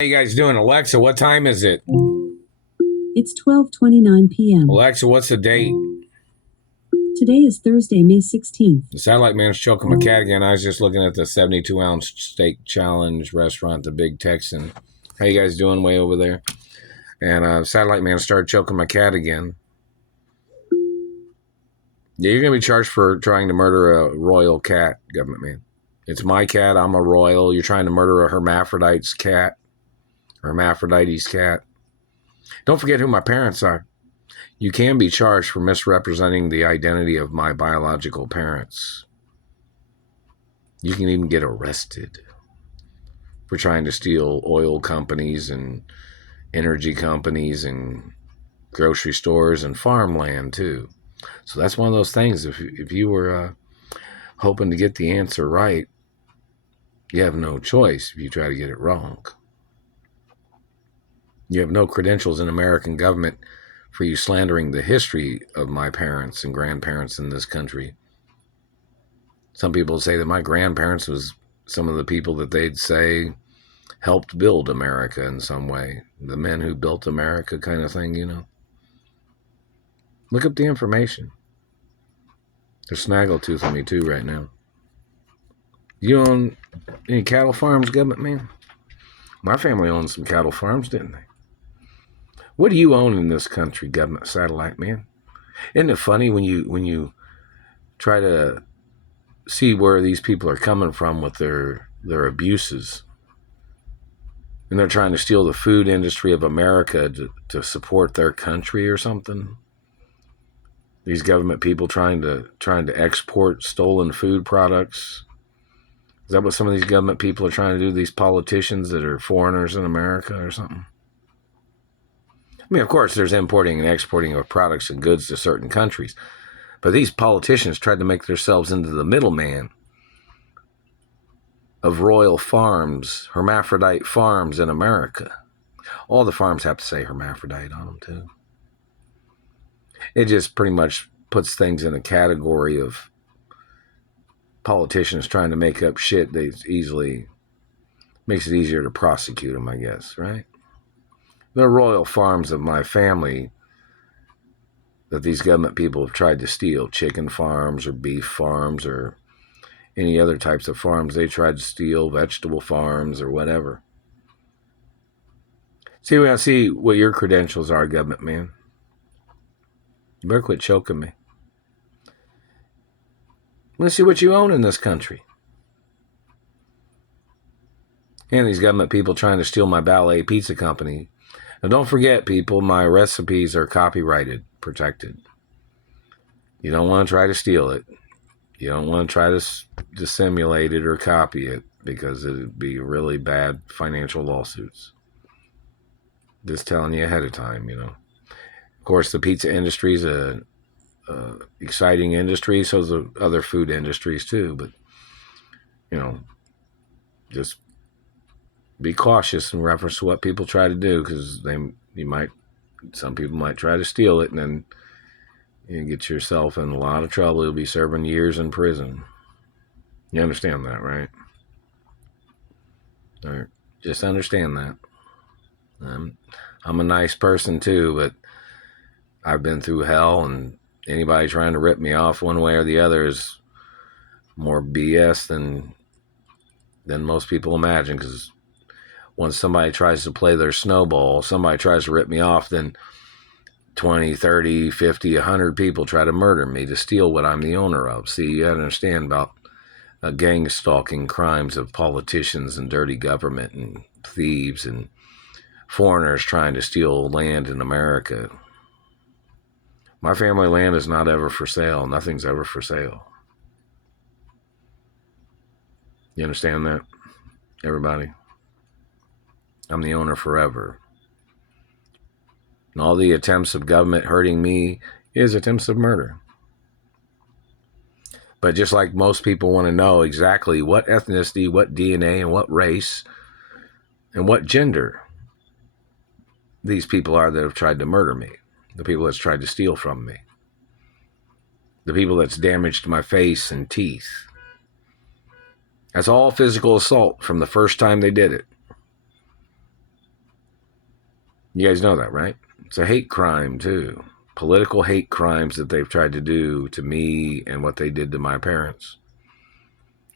How you guys doing? Alexa, what time is it? It's 12:29 p.m. Alexa, what's the date? Today is Thursday, May 16th. The satellite man's choking my cat again. I was just looking at the 72-ounce steak challenge restaurant, the Big Texan. How you guys doing way over there? And satellite man started choking my cat again. Yeah, you're going to be charged for trying to murder a royal cat, government man. It's my cat. I'm a royal. You're trying to murder a hermaphrodite's cat. Hermaphrodites cat. Don't forget who my parents are. You can be charged for misrepresenting the identity of my biological parents. You can even get arrested for trying to steal oil companies and energy companies and grocery stores and farmland too. So that's one of those things. If you were hoping to get the answer right, you have no choice if you try to get it wrong. You have no credentials in American government for you slandering the history of my parents and grandparents in this country. Some people say that my grandparents was some of the people that they'd say helped build America in some way. The men who built America kind of thing, you know. Look up the information. They're snaggletoothing me too right now. You own any cattle farms, government man? My family owned some cattle farms, didn't they? What do you own in this country, government satellite man? Isn't it funny when you try to see where these people are coming from with their abuses, and they're trying to steal the food industry of America to support their country or something? These government people trying to export stolen food products. Is that what some of these government people are trying to do? These politicians that are foreigners in America or something? I mean, of course, there's importing and exporting of products and goods to certain countries. But these politicians tried to make themselves into the middleman of royal farms, hermaphrodite farms in America. All the farms have to say hermaphrodite on them, too. It just pretty much puts things in a category of politicians trying to make up shit that easily makes it easier to prosecute them, I guess, right? The royal farms of my family that these government people have tried to steal, chicken farms or beef farms or any other types of farms they tried to steal, vegetable farms or whatever. See what your credentials are, government man. You better quit choking me. Let's see what you own in this country. And these government people trying to steal my ballet pizza company. Now, don't forget, people, my recipes are copyrighted, protected. You don't want to try to steal it. You don't want to try to dissimulate it or copy it because it would be really bad financial lawsuits. Just telling you ahead of time, you know. Of course, the pizza industry is a exciting industry, so is the other food industries too. But, you know, just be cautious in reference to what people try to do, because some people might try to steal it, and then you get yourself in a lot of trouble. You'll be serving years in prison. You understand that, right? All right. Just understand that. I'm a nice person too, but I've been through hell, and anybody trying to rip me off one way or the other is more BS than most people imagine, because once somebody tries to play their snowball, somebody tries to rip me off, then 20, 30, 50, 100 people try to murder me to steal what I'm the owner of. See, you understand about gang stalking crimes of politicians and dirty government and thieves and foreigners trying to steal land in America. My family land is not ever for sale. Nothing's ever for sale. You understand that, everybody? I'm the owner forever. And all the attempts of government hurting me is attempts of murder. But just like most people want to know exactly what ethnicity, what DNA, and what race, and what gender these people are that have tried to murder me, the people that's tried to steal from me, the people that's damaged my face and teeth. That's all physical assault from the first time they did it. You guys know that, right? It's a hate crime, too. Political hate crimes that they've tried to do to me and what they did to my parents.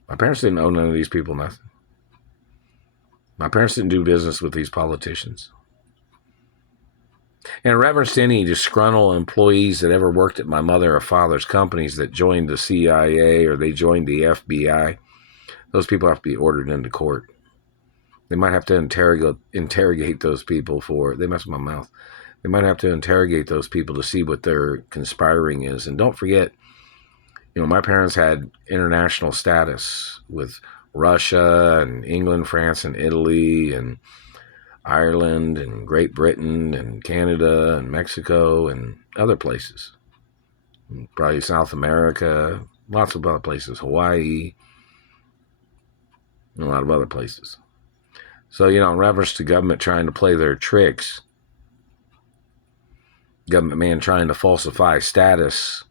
My parents didn't owe none of these people nothing. My parents didn't do business with these politicians. And in reference to any disgruntled employees that ever worked at my mother or father's companies that joined the CIA or they joined the FBI, those people have to be ordered into court. They might have to interrogate those people for, they messed with my mouth. They might have to interrogate those people to see what their conspiring is. And don't forget, my parents had international status with Russia and England, France, and Italy, and Ireland, and Great Britain, and Canada, and Mexico, and other places. And probably South America, lots of other places, Hawaii, and a lot of other places. So, in reference to government trying to play their tricks, government man trying to falsify status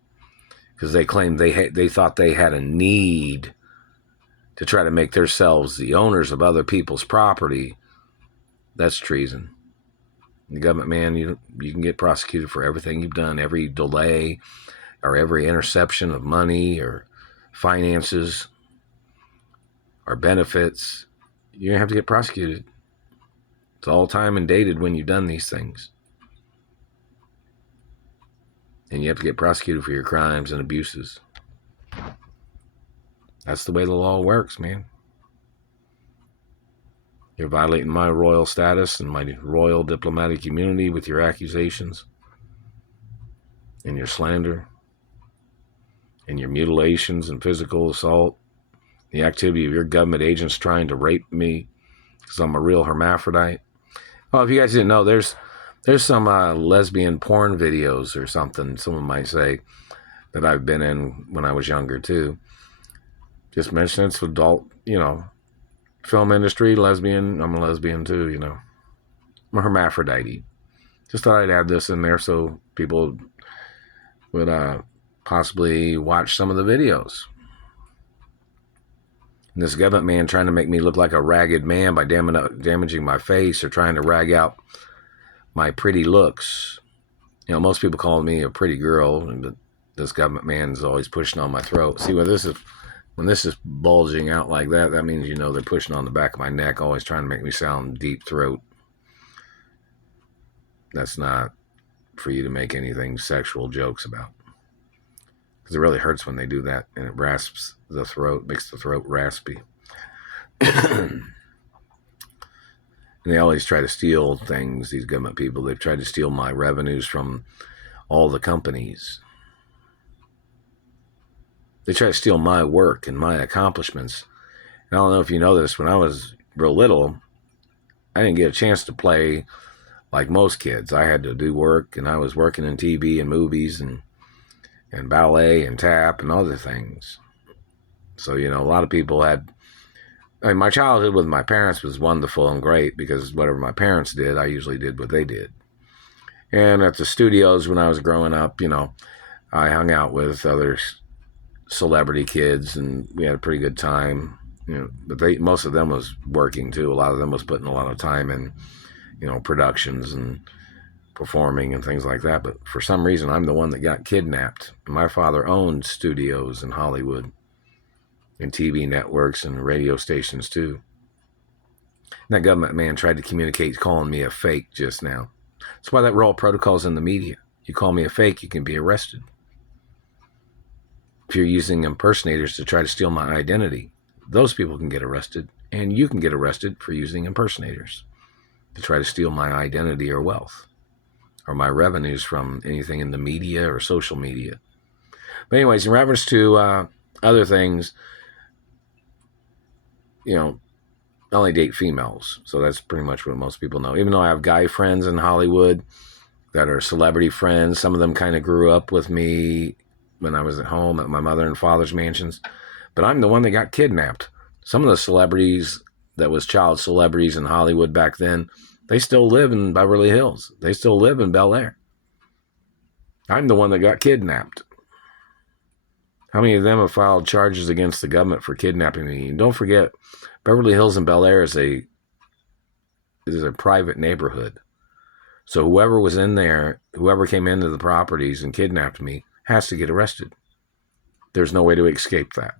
because they claimed they thought they had a need to try to make themselves the owners of other people's property, that's treason. The government man, you can get prosecuted for everything you've done, every delay or every interception of money or finances or benefits. You're going to have to get prosecuted. It's all time and dated when you've done these things. And you have to get prosecuted for your crimes and abuses. That's the way the law works, man. You're violating my royal status and my royal diplomatic immunity with your accusations and your slander and your mutilations and physical assault, the activity of your government agents trying to rape me because I'm a real hermaphrodite. Oh, if you guys didn't know, there's some lesbian porn videos or something, someone might say, that I've been in when I was younger too. Just mention it's adult, film industry, lesbian. I'm a lesbian too, I'm a hermaphrodite. Just thought I'd add this in there so people would possibly watch some of the videos. And this government man trying to make me look like a ragged man by damaging my face or trying to rag out my pretty looks. Most people call me a pretty girl, but this government man is always pushing on my throat. See, when this is bulging out like that, that means, they're pushing on the back of my neck, always trying to make me sound deep throat. That's not for you to make anything sexual jokes about. Because it really hurts when they do that, and it rasps the throat, makes the throat raspy. And they always try to steal things, these government people. They've tried to steal my revenues from all the companies. They try to steal my work and my accomplishments. And I don't know if you know this, when I was real little, I didn't get a chance to play like most kids. I had to do work, and I was working in TV and movies and ballet and tap and other things. So, a lot of people my childhood with my parents was wonderful and great because whatever my parents did, I usually did what they did. And at the studios when I was growing up, I hung out with other celebrity kids and we had a pretty good time. But most of them was working too. A lot of them was putting a lot of time in, productions and performing and things like that. But for some reason, I'm the one that got kidnapped. My father owned studios in Hollywood and TV networks and radio stations too. And that government man tried to communicate calling me a fake just now. That's why that role protocol's in the media. You call me a fake, you can be arrested. If you're using impersonators to try to steal my identity, those people can get arrested, and you can get arrested for using impersonators to try to steal my identity or wealth or my revenues from anything in the media or social media. But anyways, in reference to other things, I only date females. So that's pretty much what most people know. Even though I have guy friends in Hollywood that are celebrity friends, some of them kind of grew up with me when I was at home at my mother and father's mansions. But I'm the one that got kidnapped. Some of the celebrities that was child celebrities in Hollywood back then, they still live in Beverly Hills. They still live in Bel Air. I'm the one that got kidnapped. How many of them have filed charges against the government for kidnapping me? And don't forget, Beverly Hills and Bel Air is a private neighborhood. So whoever was in there, whoever came into the properties and kidnapped me, has to get arrested. There's no way to escape that.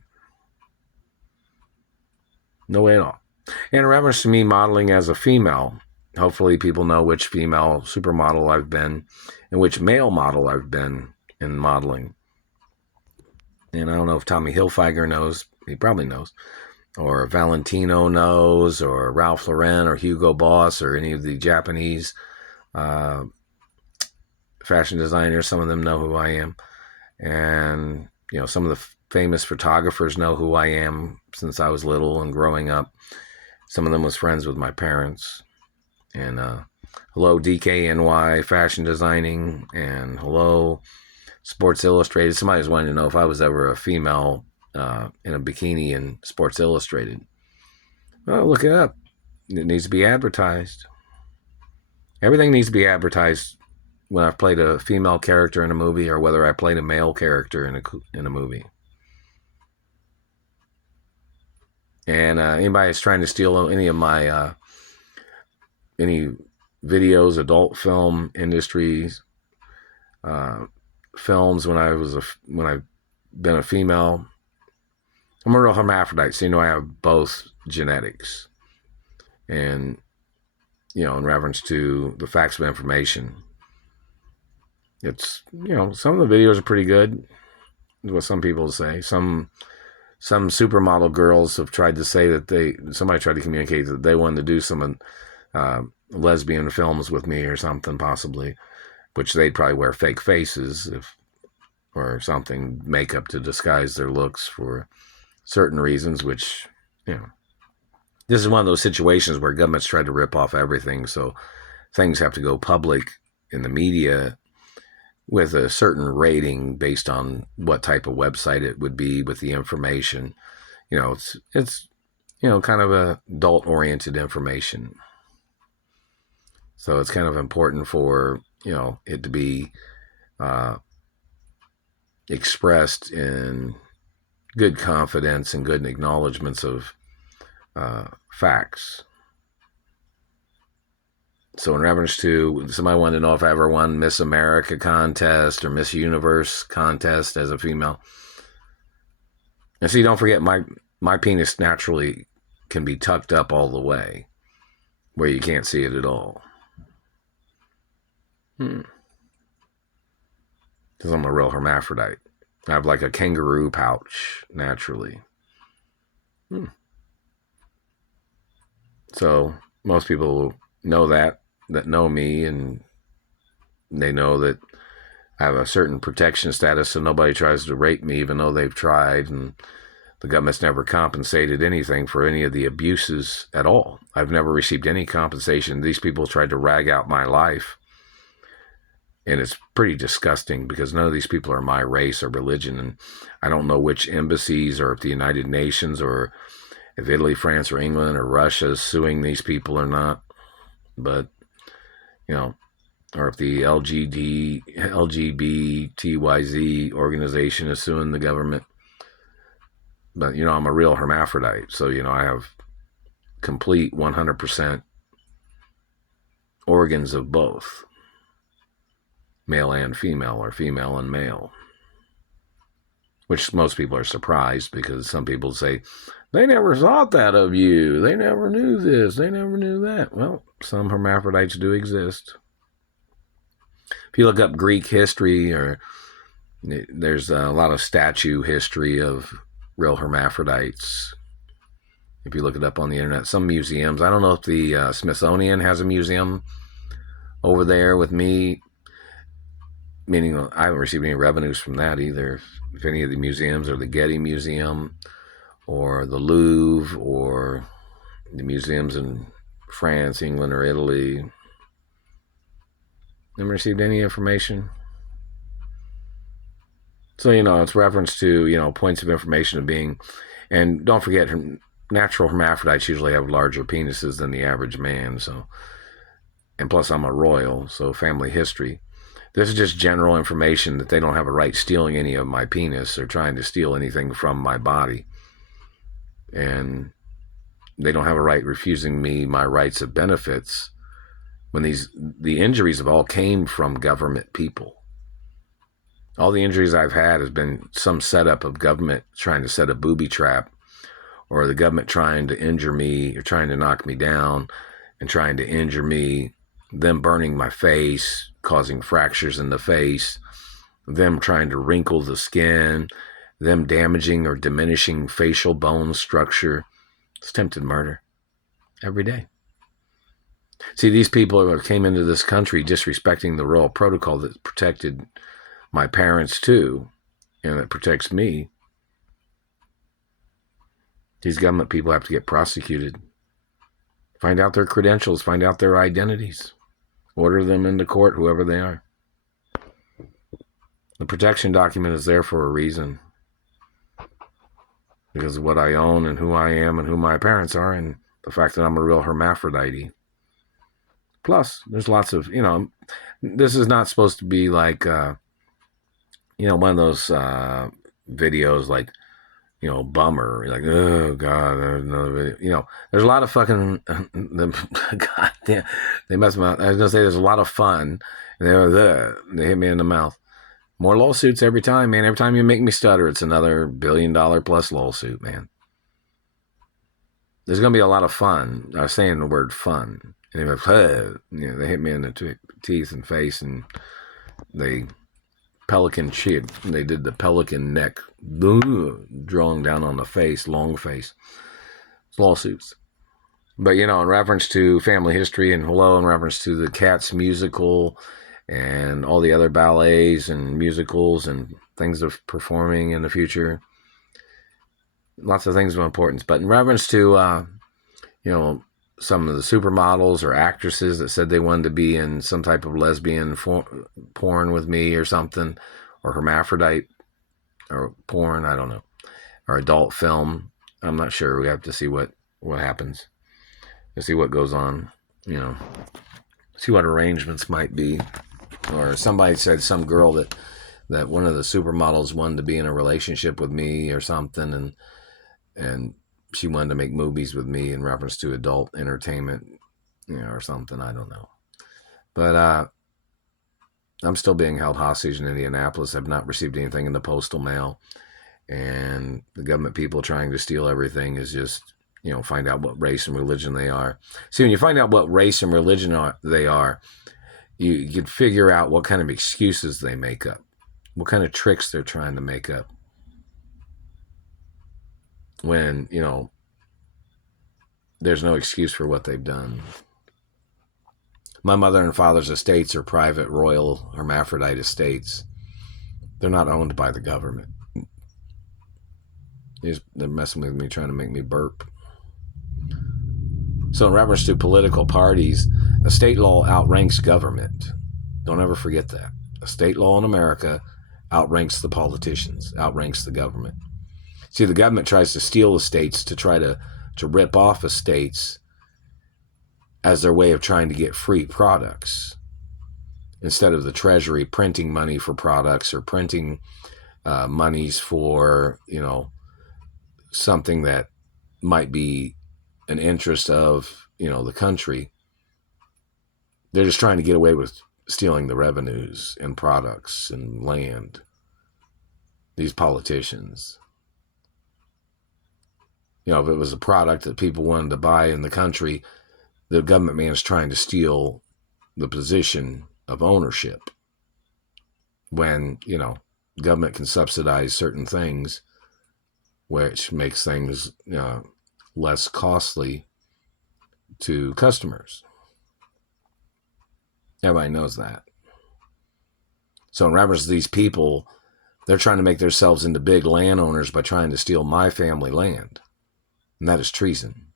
No way at all. In reference to me modeling as a female, hopefully people know which female supermodel I've been and which male model I've been in modeling. And I don't know if Tommy Hilfiger knows. He probably knows. Or Valentino knows, or Ralph Lauren, or Hugo Boss, or any of the Japanese uh, fashion designers. Some of them know who I am. And, some of the famous photographers know who I am since I was little and growing up. Some of them was friends with my parents. And hello, DKNY Fashion Designing, and hello, Sports Illustrated. Somebody's wanting to know if I was ever a female in a bikini in Sports Illustrated. Well, look it up. It needs to be advertised. Everything needs to be advertised when I've played a female character in a movie or whether I played a male character in a movie. And anybody that's trying to steal any of my any videos, adult film industries, films when I've been a female, I'm a real hermaphrodite, so I have both genetics. And in reference to the facts of information, it's some of the videos are pretty good. What some people say, some supermodel girls have tried to say that somebody tried to communicate that they wanted to do some lesbian films with me or something, possibly, which they'd probably wear fake faces or something, makeup to disguise their looks for certain reasons, which, this is one of those situations where governments try to rip off everything. So things have to go public in the media with a certain rating based on what type of website it would be with the information. It's kind of a adult oriented information. So it's kind of important for, it to be expressed in good confidence and good acknowledgments of facts. So in reference to, somebody wanted to know if I ever won Miss America contest or Miss Universe contest as a female. And see, don't forget, my penis naturally can be tucked up all the way where you can't see it at all. Because I'm a real hermaphrodite. I have like a kangaroo pouch naturally. So most people know that know me, and they know that I have a certain protection status, so nobody tries to rape me even though they've tried, and the government's never compensated anything for any of the abuses at all. I've never received any compensation. These people tried to rag out my life, and it's pretty disgusting because none of these people are my race or religion, and I don't know which embassies or if the United Nations or if Italy, France, or England or Russia is suing these people or not. But, or if the LGBTYZ organization is suing the government. But, I'm a real hermaphrodite. So, I have complete 100% organs of both, male and female, or female and male. Which most people are surprised because some people say, they never thought that of you. They never knew this. They never knew that. Well, some hermaphrodites do exist. If you look up Greek history, or there's a lot of statue history of real hermaphrodites. If you look it up on the internet, some museums. I don't know if the Smithsonian has a museum over there with me, meaning I haven't received any revenues from that either. If any of the museums, or the Getty Museum, or the Louvre, or the museums in France, England, or Italy, never received any information. So, it's reference to, points of information of being, and don't forget, natural hermaphrodites usually have larger penises than the average man. So, and plus I'm a royal, so family history. This is just general information that they don't have a right stealing any of my penis or trying to steal anything from my body. And they don't have a right refusing me my rights of benefits when the injuries have all came from government people. All the injuries I've had has been some setup of government trying to set a booby trap, or the government trying to injure me or trying to knock me down and trying to injure me, them burning my face, causing fractures in the face, them trying to wrinkle the skin, them damaging or diminishing facial bone structure. It's attempted murder every day. See, these people came into this country disrespecting the royal protocol that protected my parents too, and that protects me. These government people have to get prosecuted. Find out their credentials, find out their identities. Order them into court, whoever they are. The protection document is there for a reason. Because of what I own and who I am and who my parents are, and the fact that I'm a real hermaphrodite. Plus, there's lots of, this is not supposed to be like, one of those videos like, bummer, like, oh God, there's another video. There's a lot of fucking, God damn, they mess me up. I was gonna say there's a lot of fun. And they hit me in the mouth. More lawsuits every time, man. Every time you make me stutter, it's another $1 billion plus lawsuit, man. There's gonna be a lot of fun. I was saying the word fun. And they hit me in the teeth and face, and they pelican cheek. They did the pelican neck, drawing down on the face, long face. Lawsuits. But, in reference to family history, and hello, in reference to the Cats musical and all the other ballets and musicals and things of performing in the future, lots of things of importance. But in reference to, some of the supermodels or actresses that said they wanted to be in some type of lesbian porn with me or something, or hermaphrodite or porn, I don't know, or adult film. I'm not sure. We have to see what happens, to see what goes on, see what arrangements might be. Or somebody said some girl that one of the supermodels wanted to be in a relationship with me or something, and she wanted to make movies with me in reference to adult entertainment, or something. I don't know. But I'm still being held hostage in Indianapolis. I've not received anything in the postal mail. And the government people trying to steal everything is just, find out what race and religion they are. See, when you find out what race and religion they are, you can figure out what kind of excuses they make up, what kind of tricks they're trying to make up. When, there's no excuse for what they've done. My mother and father's estates are private royal hermaphrodite estates. They're not owned by the government. They're messing with me, trying to make me burp. So in reference to political parties, estate law outranks government. Don't ever forget that. Estate law in America outranks the politicians, outranks the government. See, the government tries to steal estates to try to rip off estates as their way of trying to get free products, instead of the Treasury printing money for products or printing monies for, something that might be an interest of, the country. They're just trying to get away with stealing the revenues and products and land. These politicians. If it was a product that people wanted to buy in the country, the government man is trying to steal the position of ownership. When, government can subsidize certain things, which makes things less costly to customers. Everybody knows that. So in reference to these people, they're trying to make themselves into big landowners by trying to steal my family land. And that is treason.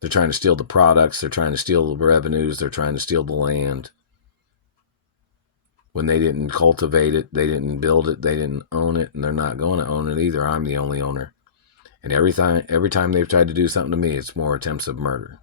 They're trying to steal the products. They're trying to steal the revenues. They're trying to steal the land. When they didn't cultivate it, they didn't build it, they didn't own it, and they're not going to own it either. I'm the only owner. And every time they've tried to do something to me, it's more attempts of murder.